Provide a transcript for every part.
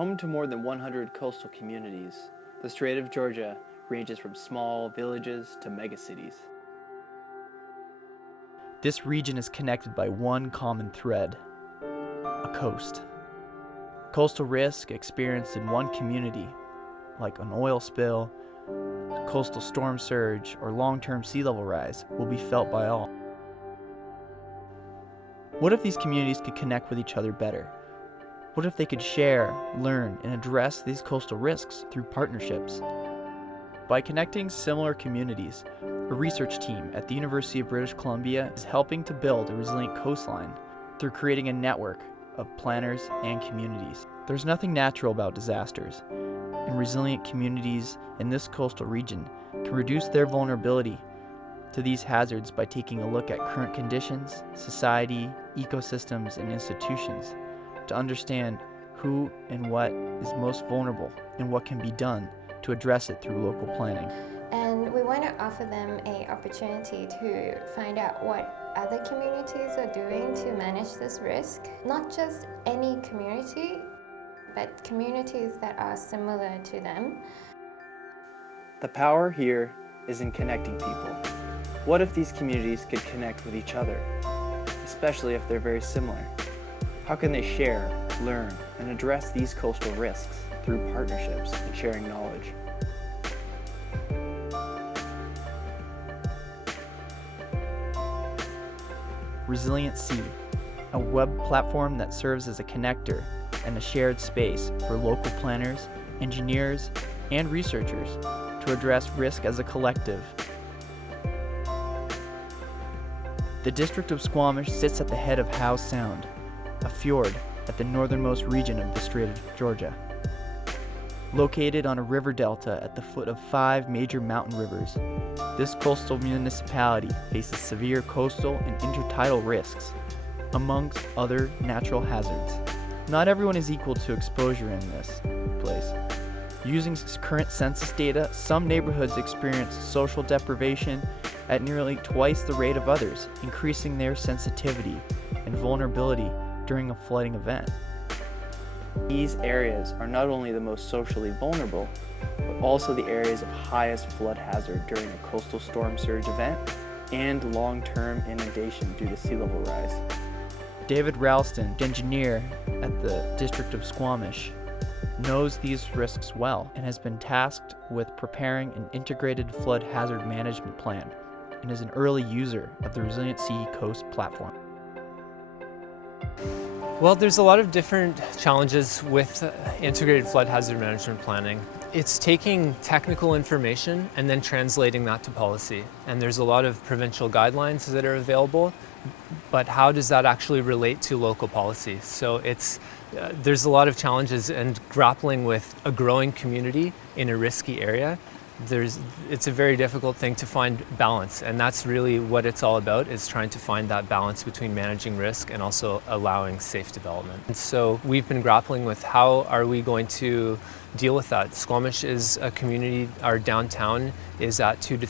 Home to more than 100 coastal communities, the Strait of Georgia ranges from small villages to megacities. This region is connected by one common thread: a coast. Coastal risk experienced in one community, like an oil spill, a coastal storm surge, or long-term sea level rise, will be felt by all. What if these communities could connect with each other better? What if they could share, learn, and address these coastal risks through partnerships? By connecting similar communities, a research team at the University of British Columbia is helping to build a resilient coastline through creating a network of planners and communities. There's nothing natural about disasters, and resilient communities in this coastal region can reduce their vulnerability to these hazards by taking a look at current conditions, society, ecosystems, and institutions to understand who and what is most vulnerable and what can be done to address it through local planning. And we want to offer them an opportunity to find out what other communities are doing to manage this risk. Not just any community, but communities that are similar to them. The power here is in connecting people. What if these communities could connect with each other, especially if they're very similar? How can they share, learn, and address these coastal risks through partnerships and sharing knowledge? Resilient Sea, a web platform that serves as a connector and a shared space for local planners, engineers, and researchers to address risk as a collective. The District of Squamish sits at the head of Howe Sound, a fjord at the northernmost region of the Strait of Georgia. Located on a river delta at the foot of 5 major mountain rivers, this coastal municipality faces severe coastal and intertidal risks, amongst other natural hazards. Not everyone is equal to exposure in this place. Using current census data, some neighborhoods experience social deprivation at nearly twice the rate of others, increasing their sensitivity and vulnerability during a flooding event. These areas are not only the most socially vulnerable, but also the areas of highest flood hazard during a coastal storm surge event and long-term inundation due to sea level rise. David Ralston, engineer at the District of Squamish, knows these risks well and has been tasked with preparing an integrated flood hazard management plan and is an early user of the Resilient Sea Coast platform. Well, there's a lot of different challenges with integrated flood hazard management planning. It's taking technical information and then translating that to policy. And there's a lot of provincial guidelines that are available, but how does that actually relate to local policy? So there's a lot of challenges, and grappling with a growing community in a risky area, it's a very difficult thing to find balance, and that's really what it's all about, is trying to find that balance between managing risk and also allowing safe development. And so we've been grappling with how are we going to deal with that. Squamish is a community, our downtown is at 2 to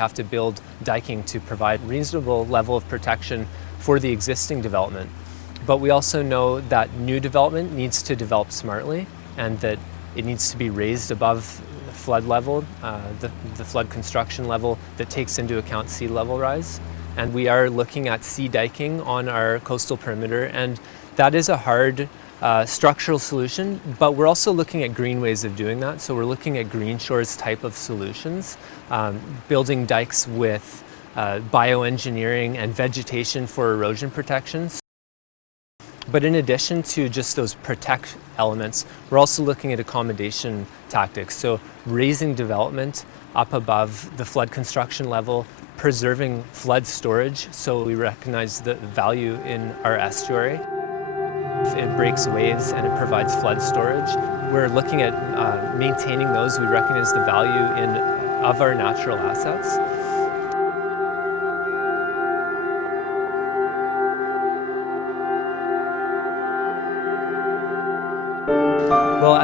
have to build diking to provide reasonable level of protection for the existing development. But we also know that new development needs to develop smartly, and that it needs to be raised above the flood level, the flood construction level that takes into account sea level rise. And we are looking at sea diking on our coastal perimeter, and that is a hard structural solution, but we're also looking at green ways of doing that. So we're looking at green shores type of solutions, building dikes with bioengineering and vegetation for erosion protections. But in addition to just those protect elements, we're also looking at accommodation tactics. So raising development up above the flood construction level, preserving flood storage, so we recognize the value in our estuary. It breaks waves and it provides flood storage. We're looking at maintaining those. We recognize the value of our natural assets.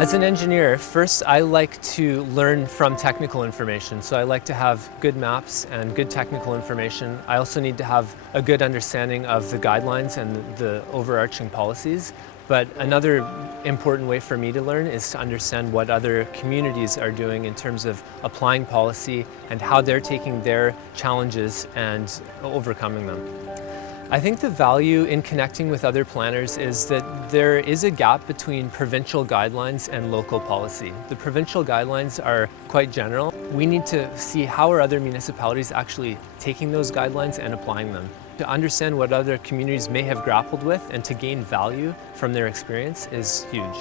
As an engineer, first I like to learn from technical information. So I like to have good maps and good technical information. I also need to have a good understanding of the guidelines and the overarching policies. But another important way for me to learn is to understand what other communities are doing in terms of applying policy and how they're taking their challenges and overcoming them. I think the value in connecting with other planners is that there is a gap between provincial guidelines and local policy. The provincial guidelines are quite general. We need to see how are other municipalities actually taking those guidelines and applying them. To understand what other communities may have grappled with and to gain value from their experience is huge.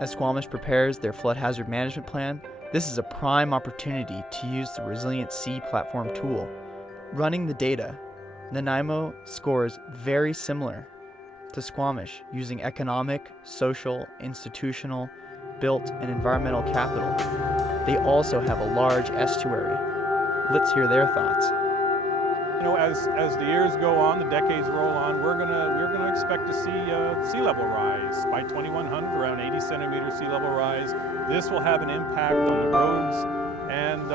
As Squamish prepares their flood hazard management plan, this is a prime opportunity to use the Resilient Sea platform tool. Running the data, Nanaimo scores very similar to Squamish using economic, social, institutional, built, and environmental capital. They also have a large estuary. Let's hear their thoughts. You know, as the years go on, the decades roll on, we're gonna expect to see sea level rise. By 2100, around 80 centimeter sea level rise. This will have an impact on the roads and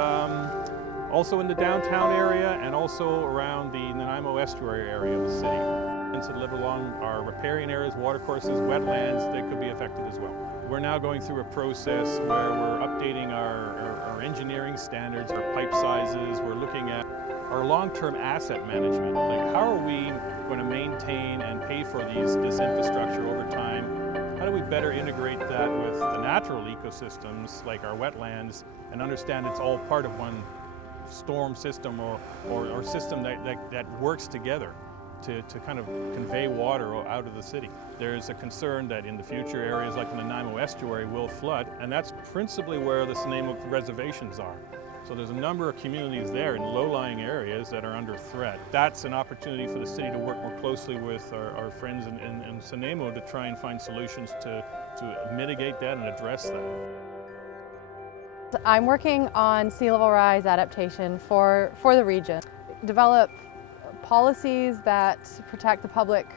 also in the downtown area and also around the Nanaimo estuary area of the city. And to live along our riparian areas, watercourses, wetlands, they could be affected as well. We're now going through a process where we're updating our engineering standards, our pipe sizes. We're looking at our long-term asset management. Like, how are we going to maintain and pay for this infrastructure over time? How do we better integrate that with the natural ecosystems like our wetlands and understand it's all part of one storm system or system that works together to kind of convey water out of the city. There's a concern that in the future areas like the Nanaimo estuary will flood, and that's principally where the Nanaimo reservations are. So there's a number of communities there in low-lying areas that are under threat. That's an opportunity for the city to work more closely with our friends in Nanaimo to try and find solutions to mitigate that and address that. I'm working on sea level rise adaptation for the region. Develop policies that protect the public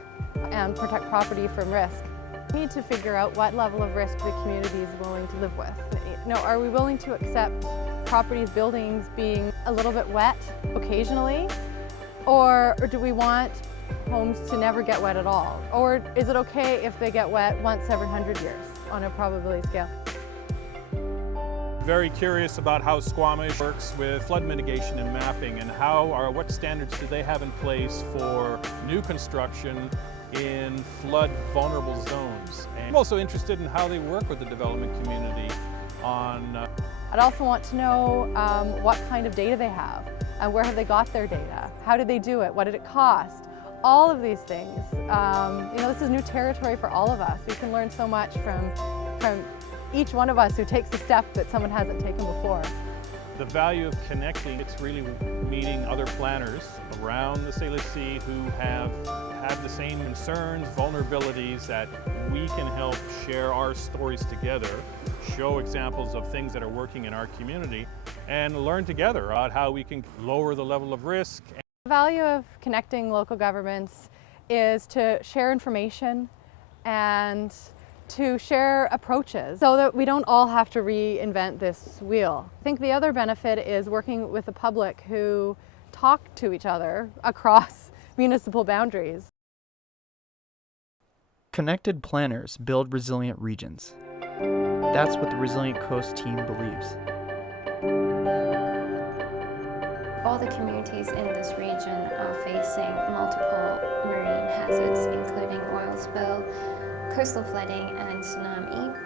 and protect property from risk. We need to figure out what level of risk the community is willing to live with. You know, are we willing to accept properties, buildings being a little bit wet occasionally? Or do we want homes to never get wet at all? Or is it okay if they get wet once every 100 years on a probability scale? Very curious about how Squamish works with flood mitigation and mapping, and what standards do they have in place for new construction in flood vulnerable zones. And I'm also interested in how they work with the development community on I'd also want to know what kind of data they have and where have they got their data? How did they do it? What did it cost? All of these things. You know, this is new territory for all of us. We can learn so much from each one of us who takes a step that someone hasn't taken before. The value of connecting, it's really meeting other planners around the Salish Sea who have had the same concerns, vulnerabilities, that we can help share our stories together, show examples of things that are working in our community, and learn together about how we can lower the level of risk. The value of connecting local governments is to share information and to share approaches so that we don't all have to reinvent this wheel. I think the other benefit is working with the public who talk to each other across municipal boundaries. Connected planners build resilient regions. That's what the Resilient Coast team believes. All the communities in this region are facing multiple marine hazards, including oil spill, coastal flooding, and tsunami.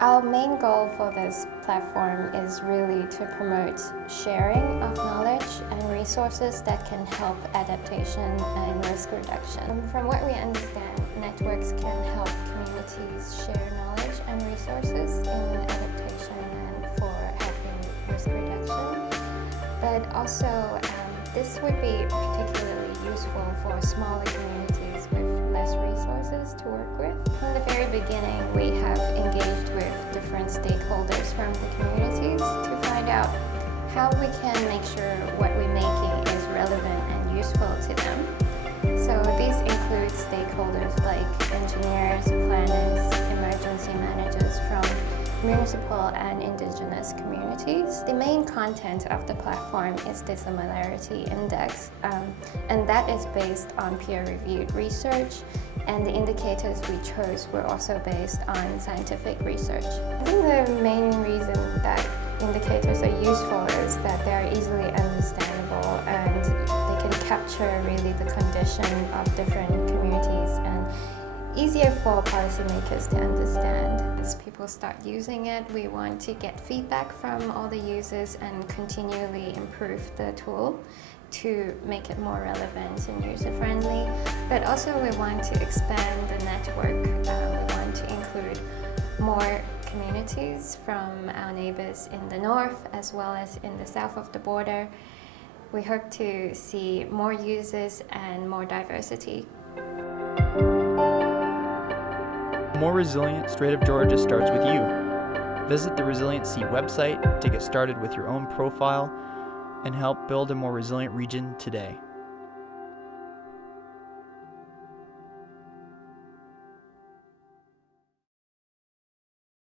Our main goal for this platform is really to promote sharing of knowledge and resources that can help adaptation and risk reduction. From what we understand, networks can help communities share knowledge and resources in adaptation and for helping risk reduction. But also, this would be particularly useful for smaller communities with less resources to work with. From the very beginning, we have engaged with different stakeholders from the communities to find out how we can make sure what we're making is relevant and useful to them. So these include stakeholders like engineers, planners, emergency managers from municipal and indigenous communities. The main content of the platform is the Similarity Index, and that is based on peer-reviewed research, and the indicators we chose were also based on scientific research. I think the main reason that indicators are useful is that they are easily understandable and they can capture really the condition of different communities and easier for policymakers to understand. As people start using it, we want to get feedback from all the users and continually improve the tool to make it more relevant and user-friendly. But also we want to expand the network. We want to include more communities from our neighbors in the north as well as in the south of the border. We hope to see more users and more diversity. More resilient Strait of Georgia starts with you. Visit the Resiliency website to get started with your own profile and help build a more resilient region today.